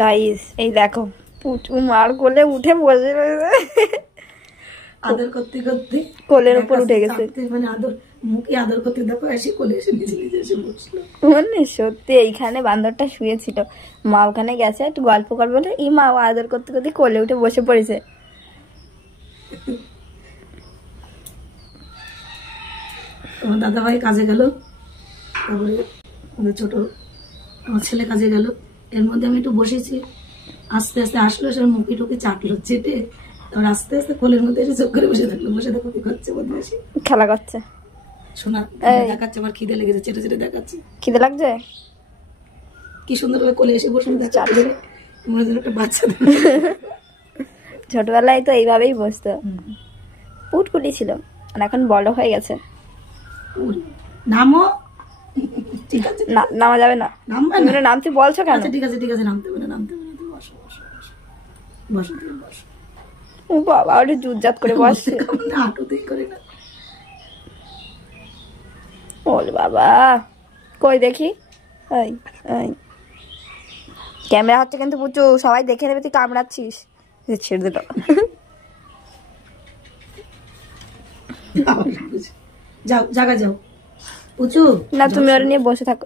Guys এই দেখো পুচু মার কোলে উঠে বসে রয়েছে, আদর করতে করতে কোলের উপর উঠে গেছে। মানে আদর মুখে আদর করতে দেখো এসে কোলে এসে নিজে নিজে এসে বসলো। মানে সত্যি এইখানে বান্দরটা শুয়েছিল, মা ওখানে গেছে একটু গল্প করবে বলে এই মা আদর করতে করতে কোলে উঠে বসে পড়েছে। তোমার দাদা ভাই কাজে গেল, তারপরে আমাদের ছোট আমার ছেলে কাজে গেল, এর মধ্যে আমি একটু বসেছি। আস্তে আস্তে আসলো, সে মুখে টুকে চাটলো, চেটে তারপর আস্তে আস্তে কোলের মধ্যে এসে চোখ করে বসে থাকলো। বসে দেখো কি করছে, বদমাইশি খেলা করছে। শোনা দেখাচ্ছে, আমার খিদে লেগেছে, চেটে চেটে দেখাচ্ছে। খিদে লাগছে, কি সুন্দর করে কোলে এসে বসে দেখাচ্ছে, মনে হচ্ছে একটা বাচ্চা। ছোটবেলায় তো এইভাবেই বসতো, পুটকুটি ছিল, আর এখন বড় হয়ে গেছে। নামো, ঠিক আছে না নামা যাবে না, নামতে বলছো কেন? ঠিক আছে ঠিক আছে, নামতে হবে না, নামতে হবে না, তুমি বসো বসো বসো বসো, তুমি বসো। ও বাবা ওটা জুতজাত করে বসছে, হাঁটুতেই করে না। ওরে বাবা কই দেখি, এই এই ক্যামেরা হচ্ছে কিন্তু পুচু, সবাই দেখে নেবে তুই কামড়াচ্ছিস। ছেড়ে দিল। যাও জায়গা যাও পুচু, না তুমি ওরা নিয়ে বসে থাকো।